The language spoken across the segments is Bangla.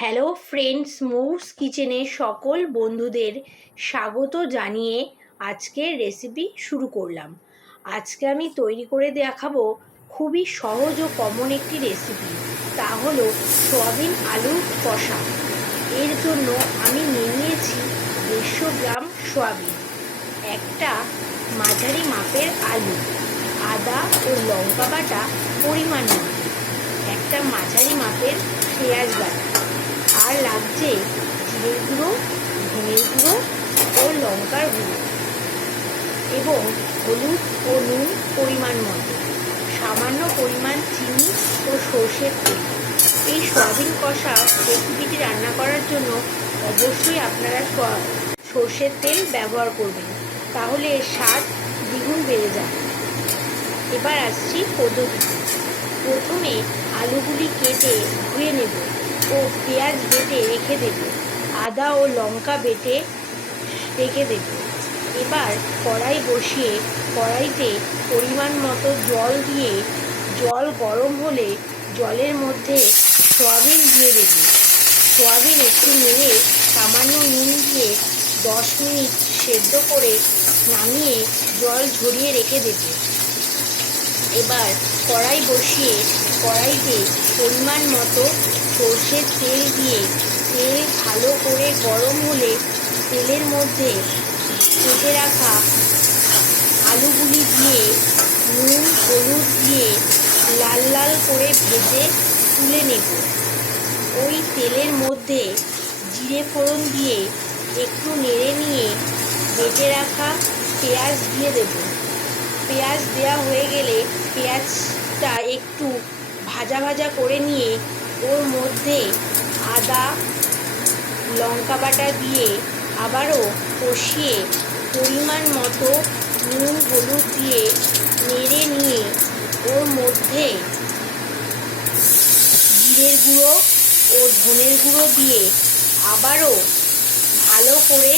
হ্যালো ফ্রেন্ডস মৌস কিচেনে সকল বন্ধুদের স্বাগত জানিয়ে আজকের রেসিপি শুরু করলাম। আজকে আমি তৈরি করে দেখাবো খুবই সহজ ও কমন একটি রেসিপি তা হলো সোয়াবিন আলুর কষা। এর জন্য আমি নিয়ে নিয়েছি দেড়শো গ্রাম সোয়াবিন, একটা মাঝারি মাপের আলু, আদা ও লঙ্কা বাটা পরিমাণ একটা মাঝারি মাপের পেঁয়াজ বাটা। আর লাগছে জিরের গুঁড়ো ধনের গুঁড়ো ও লঙ্কার গুঁড়ো এবং হলুদ ও নুন পরিমাণ মতো। সামান্য পরিমাণ চিনি ও সর্ষের তেল। এই সয়াবিন কষা রেসিপিটি রান্না করার জন্য অবশ্যই আপনারা সর্ষের তেল ব্যবহার করবেন। তাহলে এর স্বাদ দ্বিগুণ বেড়ে যাবে। এবার আসছি পদ্ধতি প্রথমে আলুগুলি কেটে ধুয়ে নেব। ও পেঁয়াজ বেটে রেখে দেব। আদা ও লঙ্কা বেটে রেখে দেব। এবার কড়াই বসিয়ে কড়াইতে পরিমাণ মতো জল দিয়ে জল গরম হলে জলের মধ্যে সয়াবিন দিয়ে দেব। সয়াবিন একটু নেড়ে সামান্য নুন দিয়ে দশ মিনিট সেদ্ধ করে নামিয়ে জল ঝরিয়ে রেখে দেবে। এবার কড়াই বসিয়ে কড়াইতে পরিমাণ মতো সর্ষের তেল দিয়ে তেল ভালো করে গরম হলে তেলের মধ্যে কেটে রাখা আলুগুলি দিয়ে নুন, হলুদ দিয়ে লাল লাল করে ভেজে তুলে নেব। ওই তেলের মধ্যে জিরে ফোড়ন দিয়ে একটু নেড়ে নিয়ে বেটে রাখা পেঁয়াজ দিয়ে দেবো। পেঁয়াজ দেওয়া হয়ে গেলে পেঁয়াজটা একটু ভাজা ভাজা করে নিয়ে ওর মধ্যে আদা লঙ্কা বাটা দিয়ে আবারও কষিয়ে পরিমাণ মতো নুন, হলুদ দিয়ে নেড়ে নিয়ে ওর মধ্যে জিরের গুঁড়ো ও ধনের গুঁড়ো দিয়ে আবারও ভালো করে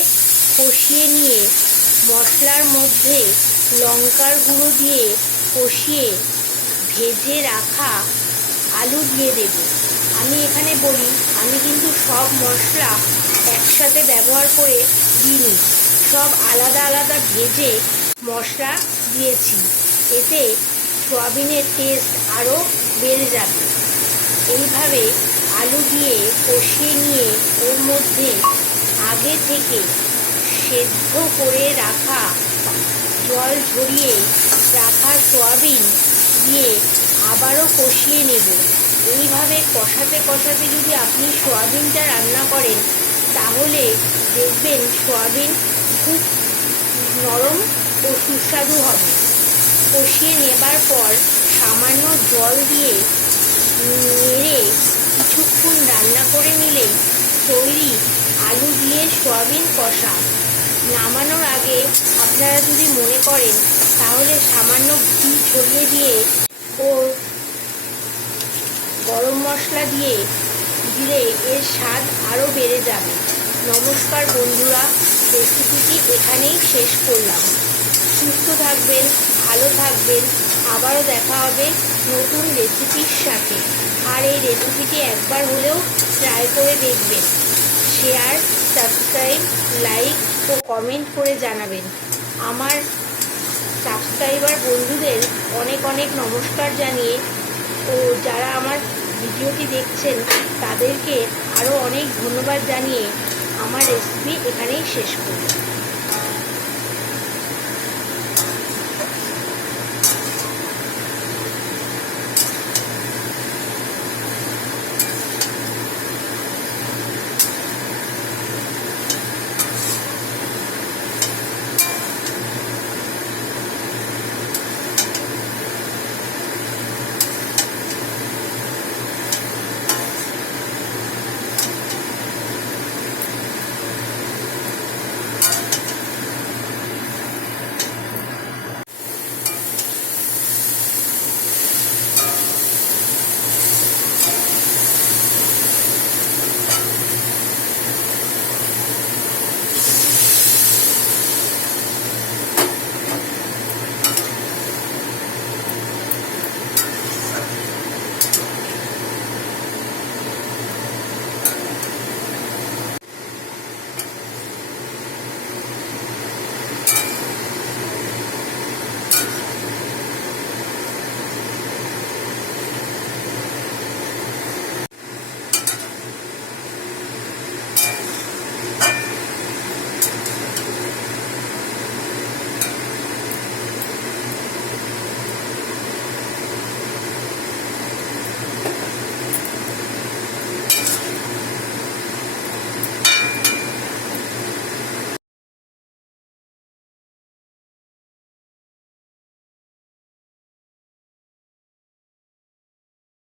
কষিয়ে নিয়ে মশলার মধ্যে লঙ্কার গুঁড়ো দিয়ে কষিয়ে ভেজে রাখা আলু দিয়ে দেব। আমি এখানে বলি, আমি কিন্তু সব মশলা একসাথে ব্যবহার করে দিইনি। সব আলাদা আলাদা ভেজে মশলা দিয়েছি। এতে সয়াবিনের টেস্ট আরও বেড়ে যাবে। এইভাবে আলু দিয়ে কষিয়ে নিয়ে ওর মধ্যে আগে থেকে সেদ্ধ করে রাখা জল ঝরিয়ে রাখা সোয়াবিন দিয়ে আবারও কষিয়ে নেব। এইভাবে কষাতে কষাতে যদি আপনি সোয়াবিনটা রান্না করেন, তাহলে দেখবেন সোয়াবিন খুব নরম ও সুস্বাদু হবে। কষিয়ে নেবার পর সামান্য জল দিয়ে নেড়ে কিছুক্ষণ রান্না করে নিলেই তৈরি আলু দিয়ে সোয়াবিন কষা। নামানোর আগে আপনারা যদি মনে করেন, তাহলে ছড়িয়ে দিয়ে ও গরম মশলা দিয়ে দিলে এর স্বাদ আরও বেড়ে যাবে। নমস্কার বন্ধুরা, রেসিপিটি এখানেই শেষ করলাম। সুস্থ থাকবেন, ভালো থাকবেন। আবারও দেখা হবে নতুন রেসিপির সাথে। আর এই রেসিপিটি একবার হলেও ট্রাই করে দেখবেন। শেয়ার, সাবস্ক্রাইব, লাইক ও কমেন্ট করে জানাবেন। আমার সাবস্ক্রাইবার বন্ধুদের অনেক অনেক নমস্কার জানিয়ে, তো যারা আমার ভিডিওটি দেখছেন, তাদেরকে আরও অনেক ধন্যবাদ জানিয়ে আমার রেসিপি এখানেই শেষ করলাম।